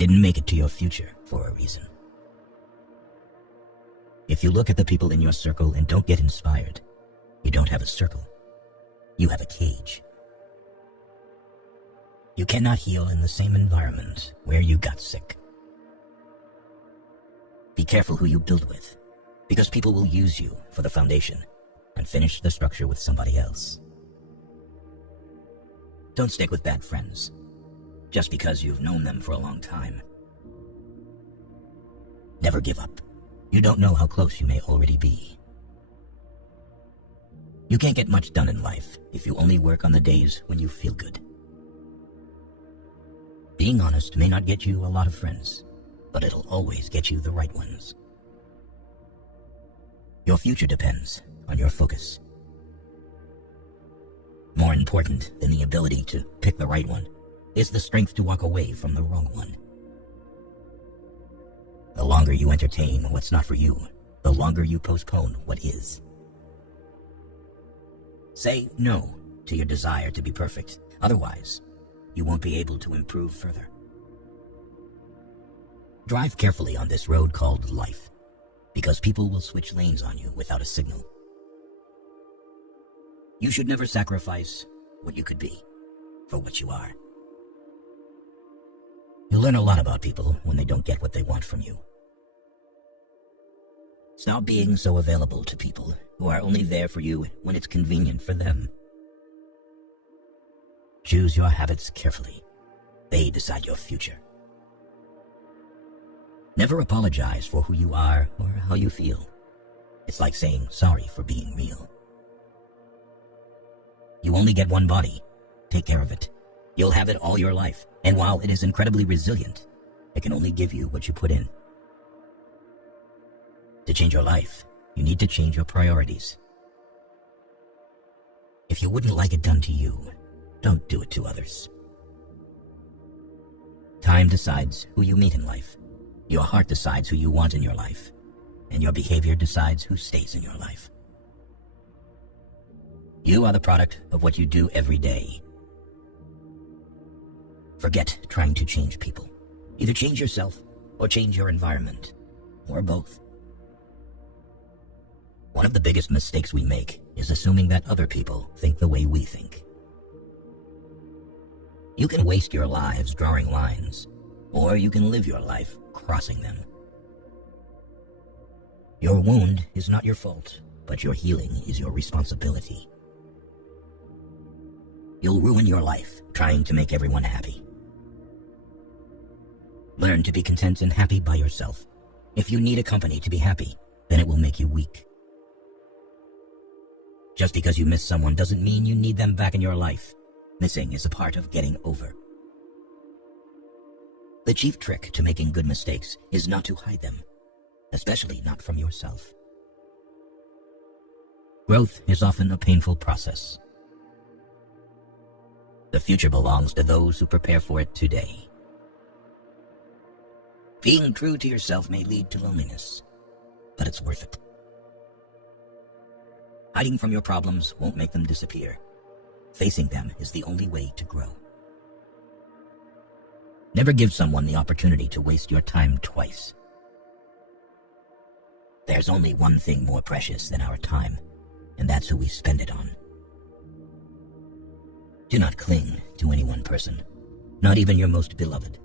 didn't make it to your future for a reason. If you look at the people in your circle and don't get inspired, you don't have a circle. You have a cage. You cannot heal in the same environment where you got sick. Be careful who you build with, because people will use you for the foundation and finish the structure with somebody else. Don't stick with bad friends, just because you've known them for a long time. Never give up. You don't know how close you may already be. You can't get much done in life if you only work on the days when you feel good. Being honest may not get you a lot of friends, but it'll always get you the right ones. Your future depends on your focus. More important than the ability to pick the right one is the strength to walk away from the wrong one. The longer you entertain what's not for you, the longer you postpone what is. Say no to your desire to be perfect. Otherwise, you won't be able to improve further. Drive carefully on this road called life, because people will switch lanes on you without a signal. You should never sacrifice what you could be for what you are. You'll learn a lot about people when they don't get what they want from you. Stop being so available to people who are only there for you when it's convenient for them. Choose your habits carefully. They decide your future. Never apologize for who you are or how you feel. It's like saying sorry for being real. You only get one body. Take care of it. You'll have it all your life, and while it is incredibly resilient, it can only give you what you put in. To change your life, you need to change your priorities. If you wouldn't like it done to you, don't do it to others. Time decides who you meet in life. Your heart decides who you want in your life, and your behavior decides who stays in your life. You are the product of what you do every day. Forget trying to change people. Either change yourself or change your environment, or both. One of the biggest mistakes we make is assuming that other people think the way we think. You can waste your lives drawing lines, or you can live your life crossing them. Your wound is not your fault, but your healing is your responsibility. You'll ruin your life trying to make everyone happy. Learn to be content and happy by yourself. If you need a company to be happy, then it will make you weak. Just because you miss someone doesn't mean you need them back in your life. Missing is a part of getting over. The chief trick to making good mistakes is not to hide them, especially not from yourself. Growth is often a painful process. The future belongs to those who prepare for it today. Being true to yourself may lead to loneliness, but it's worth it. Hiding from your problems won't make them disappear. Facing them is the only way to grow. Never give someone the opportunity to waste your time twice. There's only one thing more precious than our time, and that's who we spend it on. Do not cling to any one person, not even your most beloved.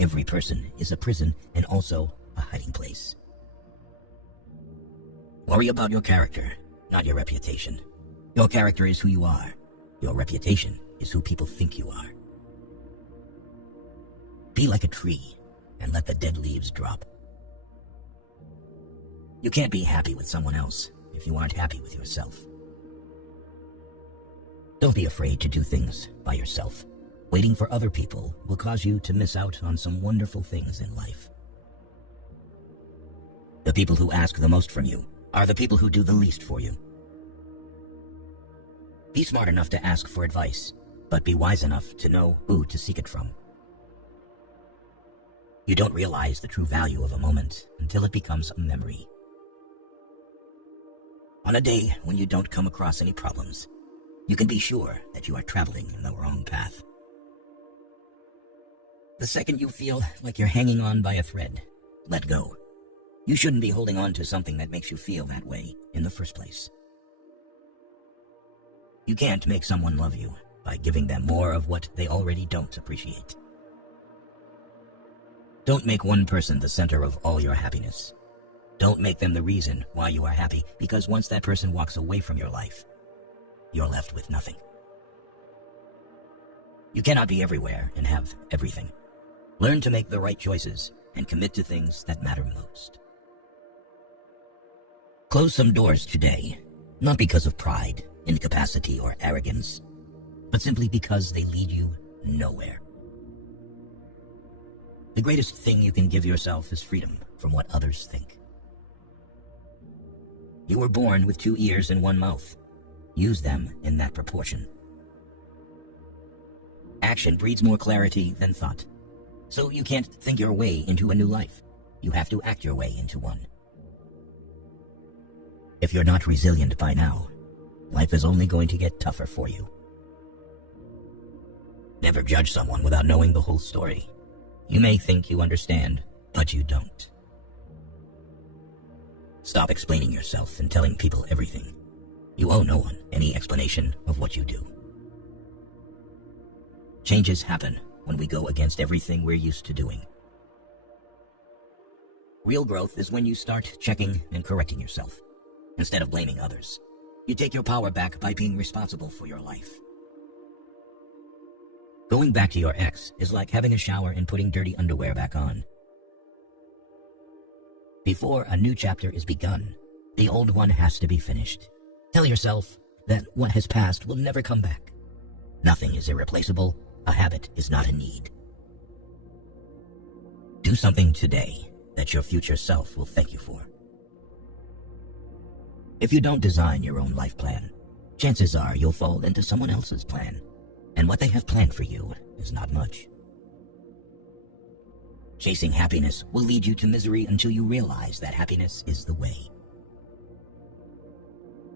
Every person is a prison and also a hiding place. Worry about your character, not your reputation. Your character is who you are. Your reputation is who people think you are. Be like a tree and let the dead leaves drop. You can't be happy with someone else if you aren't happy with yourself. Don't be afraid to do things by yourself. Waiting for other people will cause you to miss out on some wonderful things in life. The people who ask the most from you are the people who do the least for you. Be smart enough to ask for advice, but be wise enough to know who to seek it from. You don't realize the true value of a moment until it becomes a memory. On a day when you don't come across any problems, you can be sure that you are traveling in the wrong path. The second you feel like you're hanging on by a thread, let go. You shouldn't be holding on to something that makes you feel that way in the first place. You can't make someone love you by giving them more of what they already don't appreciate. Don't make one person the center of all your happiness. Don't make them the reason why you are happy, because once that person walks away from your life, you're left with nothing. You cannot be everywhere and have everything. Learn to make the right choices and commit to things that matter most. Close some doors today, not because of pride, incapacity, or arrogance, but simply because they lead you nowhere. The greatest thing you can give yourself is freedom from what others think. You were born with 2 ears and 1 mouth. Use them in that proportion. Action breeds more clarity than thought. So you can't think your way into a new life. You have to act your way into one. If you're not resilient by now, life is only going to get tougher for you. Never judge someone without knowing the whole story. You may think you understand, but you don't. Stop explaining yourself and telling people everything. You owe no one any explanation of what you do. Changes happen when we go against everything we're used to doing. Real growth is when you start checking and correcting yourself. Instead of blaming others, you take your power back by being responsible for your life. Going back to your ex is like having a shower and putting dirty underwear back on. Before a new chapter is begun, the old one has to be finished. Tell yourself that what has passed will never come back. Nothing is irreplaceable. A habit is not a need. Do something today that your future self will thank you for. If you don't design your own life plan, chances are you'll fall into someone else's plan, and what they have planned for you is not much. Chasing happiness will lead you to misery until you realize that happiness is the way.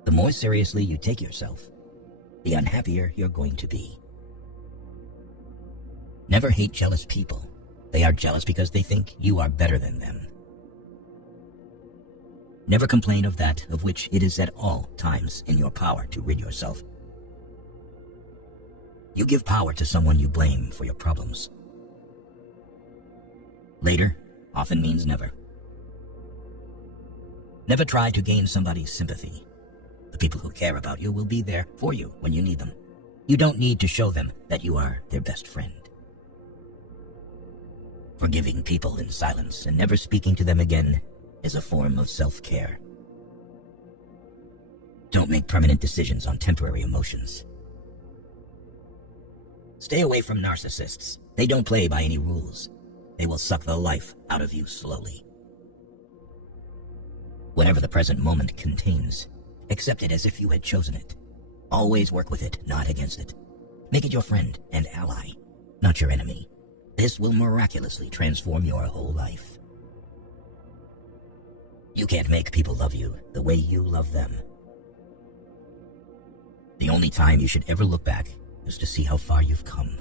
The more seriously you take yourself, the unhappier you're going to be. Never hate jealous people. They are jealous because they think you are better than them. Never complain of that of which it is at all times in your power to rid yourself. You give power to someone you blame for your problems. Later often means never. Never try to gain somebody's sympathy. The people who care about you will be there for you when you need them. You don't need to show them that you are their best friend. Forgiving people in silence and never speaking to them again is a form of self-care. Don't make permanent decisions on temporary emotions. Stay away from narcissists. They don't play by any rules. They will suck the life out of you slowly. Whatever the present moment contains, accept it as if you had chosen it. Always work with it, not against it. Make it your friend and ally, not your enemy. This will miraculously transform your whole life. You can't make people love you the way you love them. The only time you should ever look back is to see how far you've come.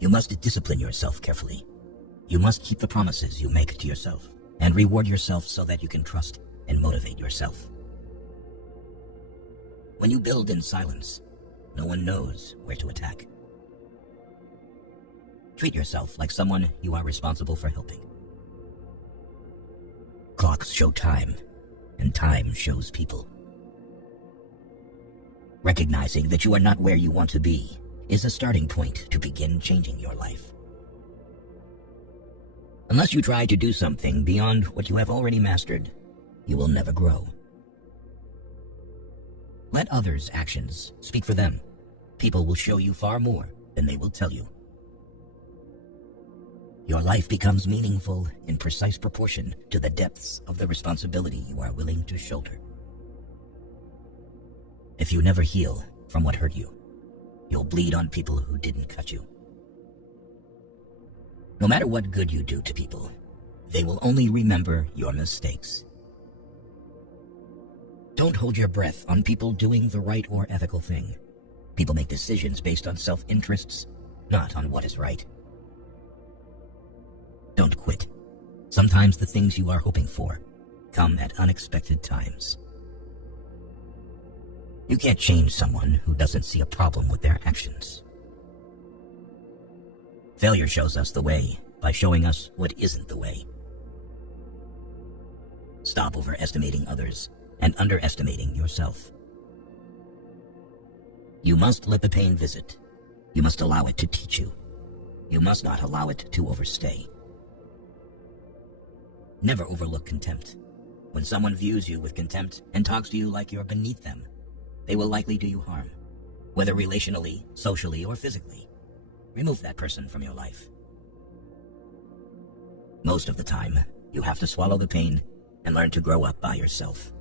You must discipline yourself carefully. You must keep the promises you make to yourself and reward yourself so that you can trust and motivate yourself. When you build in silence, no one knows where to attack. Treat yourself like someone you are responsible for helping. Clocks show time, and time shows people. Recognizing that you are not where you want to be is a starting point to begin changing your life. Unless you try to do something beyond what you have already mastered, you will never grow. Let others' actions speak for them. People will show you far more than they will tell you. Your life becomes meaningful in precise proportion to the depths of the responsibility you are willing to shoulder. If you never heal from what hurt you, you'll bleed on people who didn't cut you. No matter what good you do to people, they will only remember your mistakes. Don't hold your breath on people doing the right or ethical thing. People make decisions based on self-interests, not on what is right. Don't quit. Sometimes the things you are hoping for come at unexpected times. You can't change someone who doesn't see a problem with their actions. Failure shows us the way by showing us what isn't the way. Stop overestimating others and underestimating yourself. You must let the pain visit. You must allow it to teach you. You must not allow it to overstay. Never overlook contempt. When someone views you with contempt and talks to you like you're beneath them, they will likely do you harm, whether relationally, socially, or physically. Remove that person from your life. Most of the time, you have to swallow the pain and learn to grow up by yourself.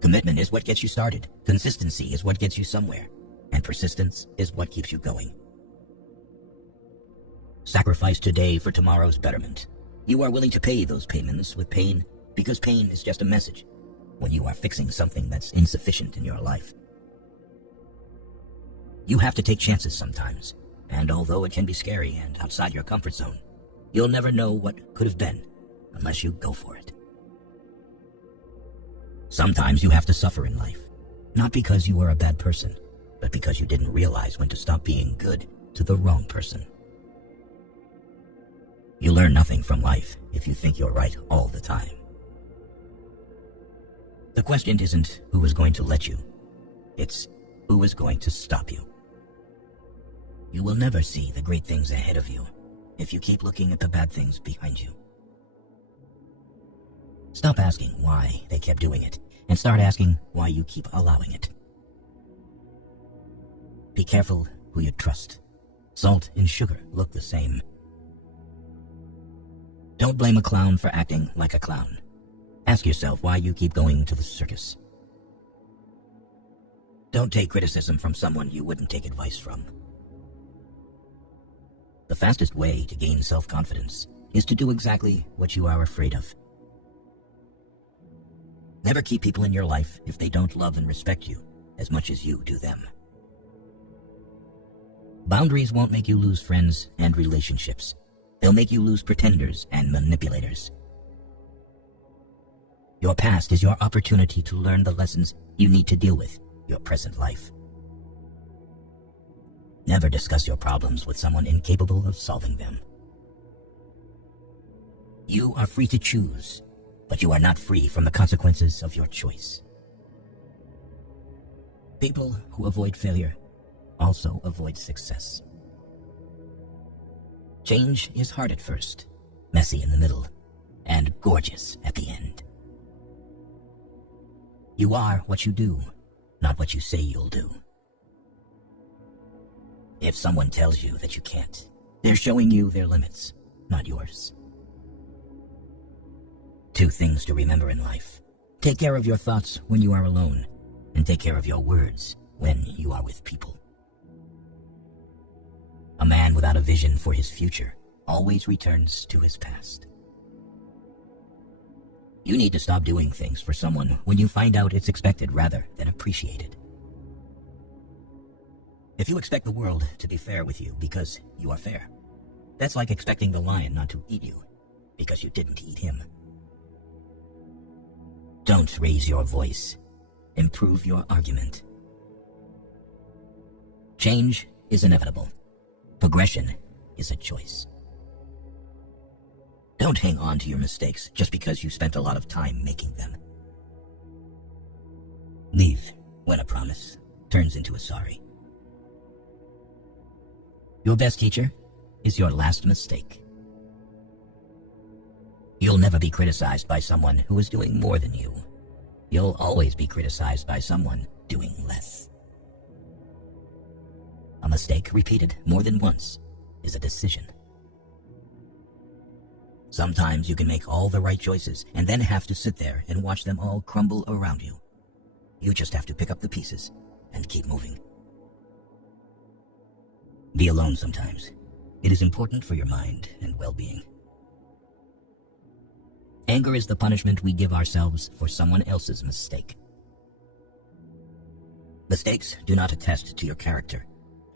Commitment is what gets you started. Consistency is what gets you somewhere. And persistence is what keeps you going. Sacrifice today for tomorrow's betterment. You are willing to pay those payments with pain because pain is just a message when you are fixing something that's insufficient in your life. You have to take chances sometimes, and although it can be scary and outside your comfort zone, you'll never know what could have been unless you go for it. Sometimes you have to suffer in life, not because you are a bad person, but because you didn't realize when to stop being good to the wrong person. You learn nothing from life if you think you're right all the time. The question isn't who is going to let you, it's who is going to stop you. You will never see the great things ahead of you if you keep looking at the bad things behind you. Stop asking why they kept doing it and start asking why you keep allowing it. Be careful who you trust. Salt and sugar look the same. Don't blame a clown for acting like a clown. Ask yourself why you keep going to the circus. Don't take criticism from someone you wouldn't take advice from. The fastest way to gain self-confidence is to do exactly what you are afraid of. Never keep people in your life if they don't love and respect you as much as you do them. Boundaries won't make you lose friends and relationships. They'll make you lose pretenders and manipulators. Your past is your opportunity to learn the lessons you need to deal with your present life. Never discuss your problems with someone incapable of solving them. You are free to choose, but you are not free from the consequences of your choice. People who avoid failure also avoid success. Change is hard at first, messy in the middle, and gorgeous at the end. You are what you do, not what you say you'll do. If someone tells you that you can't, they're showing you their limits, not yours. 2 things to remember in life. Take care of your thoughts when you are alone, and take care of your words when you are with people. A man without a vision for his future always returns to his past. You need to stop doing things for someone when you find out it's expected rather than appreciated. If you expect the world to be fair with you because you are fair, that's like expecting the lion not to eat you because you didn't eat him. Don't raise your voice. Improve your argument. Change is inevitable. Progression is a choice. Don't hang on to your mistakes just because you spent a lot of time making them. Leave when a promise turns into a sorry. Your best teacher is your last mistake. You'll never be criticized by someone who is doing more than you. You'll always be criticized by someone doing less. A mistake repeated more than once is a decision. Sometimes you can make all the right choices and then have to sit there and watch them all crumble around you. You just have to pick up the pieces and keep moving. Be alone sometimes. It is important for your mind and well-being. Anger is the punishment we give ourselves for someone else's mistake. Mistakes do not attest to your character.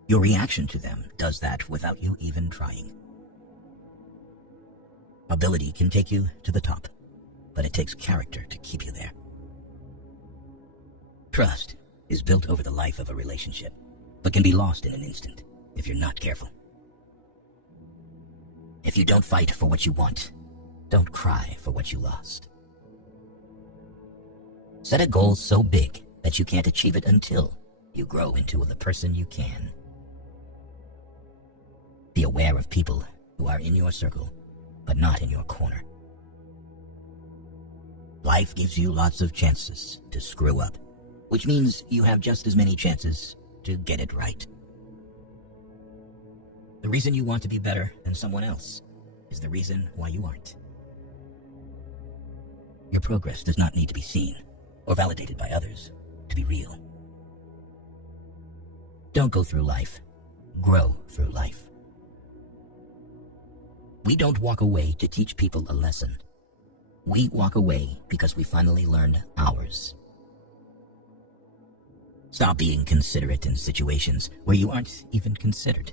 Your reaction to them does that without you even trying. Ability can take you to the top, but it takes character to keep you there. Trust is built over the life of a relationship, but can be lost in an instant if you're not careful. If you don't fight for what you want, don't cry for what you lost. Set a goal so big that you can't achieve it until you grow into the person you can. Be aware of people who are in your circle, but not in your corner. Life gives you lots of chances to screw up, which means you have just as many chances to get it right. The reason you want to be better than someone else is the reason why you aren't. Your progress does not need to be seen or validated by others to be real. Don't go through life. Grow through life. We don't walk away to teach people a lesson. We walk away because we finally learned ours. Stop being considerate in situations where you aren't even considered.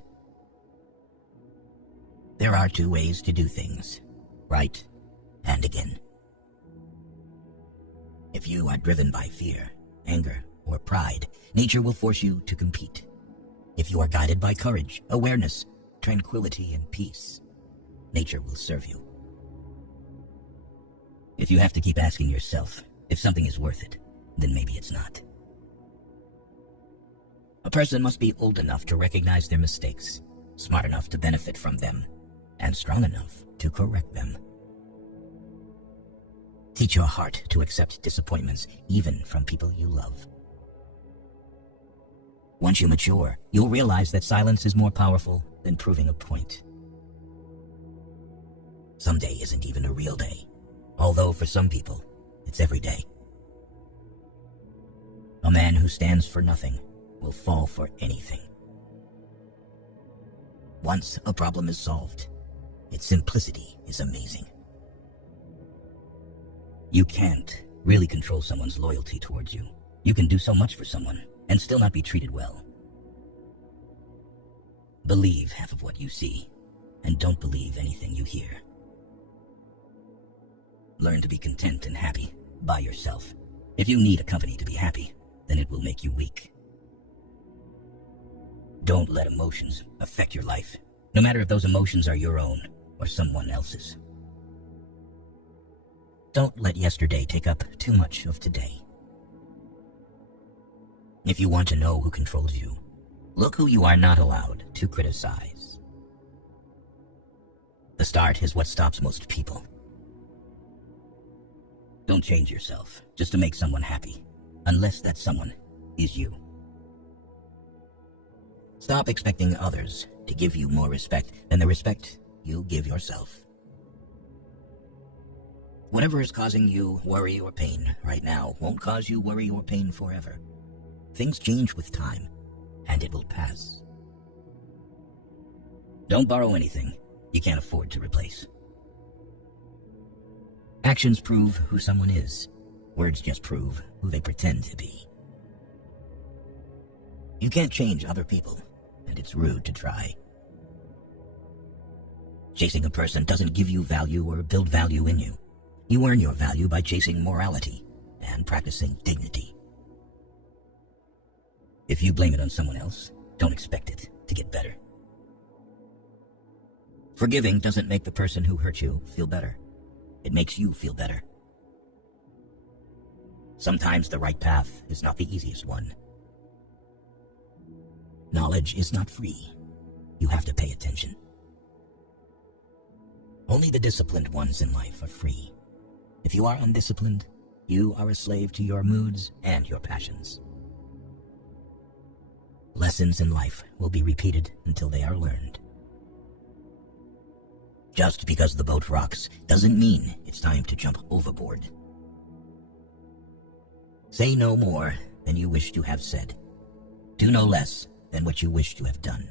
There are two ways to do things, right and again. If you are driven by fear, anger, or pride, nature will force you to compete. If you are guided by courage, awareness, tranquility, and peace, nature will serve you. If you have to keep asking yourself if something is worth it, then maybe it's not. A person must be old enough to recognize their mistakes, smart enough to benefit from them, and strong enough to correct them. Teach your heart to accept disappointments, even from people you love. Once you mature, you'll realize that silence is more powerful than proving a point. Someday isn't even a real day, although for some people, it's every day. A man who stands for nothing will fall for anything. Once a problem is solved, its simplicity is amazing. You can't really control someone's loyalty towards you. You can do so much for someone and still not be treated well. Believe half of what you see, and don't believe anything you hear. Learn to be content and happy by yourself. If you need a company to be happy, then it will make you weak. Don't let emotions affect your life, no matter if those emotions are your own or someone else's. Don't let yesterday take up too much of today. If you want to know who controls you, look who you are not allowed to criticize. The start is what stops most people. Don't change yourself just to make someone happy, unless that someone is you. Stop expecting others to give you more respect than the respect you give yourself. Whatever is causing you worry or pain right now won't cause you worry or pain forever. Things change with time, and it will pass. Don't borrow anything you can't afford to replace. Actions prove who someone is. Words just prove who they pretend to be. You can't change other people, and it's rude to try. Chasing a person doesn't give you value or build value in you. You earn your value by chasing morality and practicing dignity. If you blame it on someone else, don't expect it to get better. Forgiving doesn't make the person who hurt you feel better. It makes you feel better. Sometimes the right path is not the easiest one. Knowledge is not free. You have to pay attention. Only the disciplined ones in life are free. If you are undisciplined, you are a slave to your moods and your passions. Lessons in life will be repeated until they are learned. Just because the boat rocks doesn't mean it's time to jump overboard. Say no more than you wish to have said. Do no less than what you wish to have done.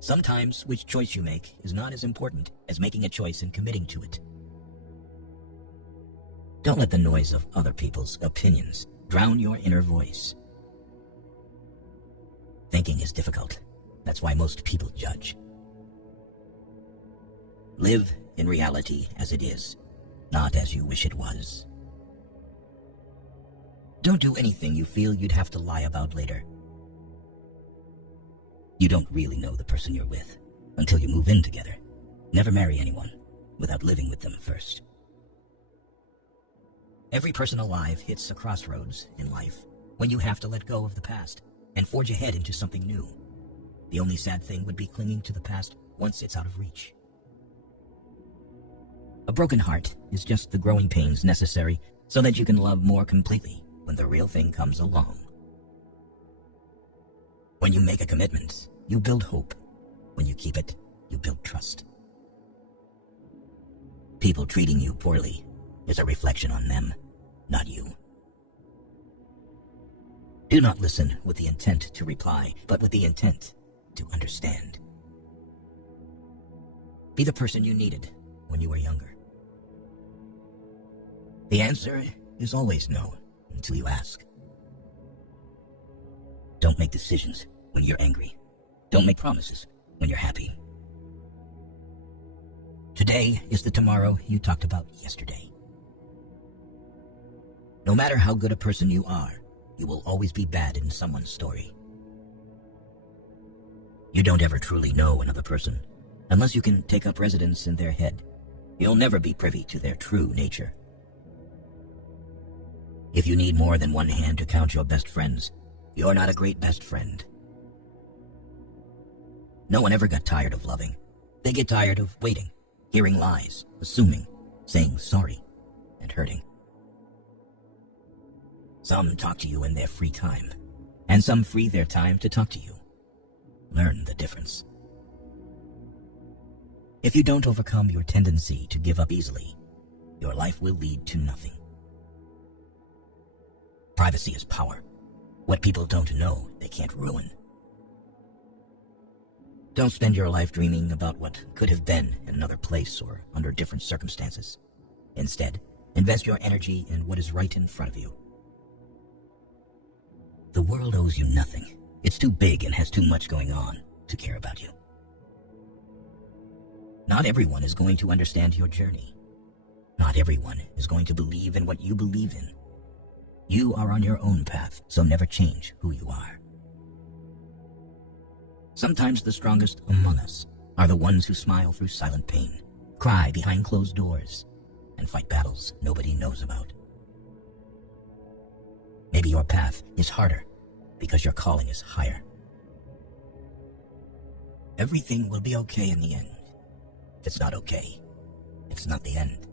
Sometimes which choice you make is not as important as making a choice and committing to it. Don't let the noise of other people's opinions drown your inner voice. thinking is difficult. That's why most people judge. Live in reality as it is, not as you wish it was. Don't do anything you feel you'd have to lie about later. You don't really know the person you're with until you move in together. Never marry anyone without living with them first. Every person alive hits a crossroads in life when you have to let go of the past and forge ahead into something new. The only sad thing would be clinging to the past once it's out of reach. A broken heart is just the growing pains necessary so that you can love more completely when the real thing comes along. When you make a commitment, you build hope. When you keep it, you build trust. People treating you poorly is a reflection on them, not you. Do not listen with the intent to reply, but with the intent to understand. Be the person you needed when you were younger. The answer is always no until you ask. Don't make decisions when you're angry. Don't make promises when you're happy. Today is the tomorrow you talked about yesterday. No matter how good a person you are, you will always be bad in someone's story. You don't ever truly know another person unless you can take up residence in their head. You'll never be privy to their true nature. If you need more than one hand to count your best friends, you're not a great best friend. No one ever got tired of loving. They get tired of waiting, hearing lies, assuming, saying sorry, and hurting. Some talk to you in their free time, and some free their time to talk to you. Learn the difference. If you don't overcome your tendency to give up easily, your life will lead to nothing. Privacy is power. What people don't know, they can't ruin. Don't spend your life dreaming about what could have been in another place or under different circumstances. Instead, invest your energy in what is right in front of you. The world owes you nothing. It's too big and has too much going on to care about you. Not everyone is going to understand your journey. Not everyone is going to believe in what you believe in. You are on your own path, so never change who you are. Sometimes the strongest among us are the ones who smile through silent pain, cry behind closed doors, and fight battles nobody knows about. Maybe your path is harder because your calling is higher. Everything will be okay in the end. If it's not okay, it's not the end.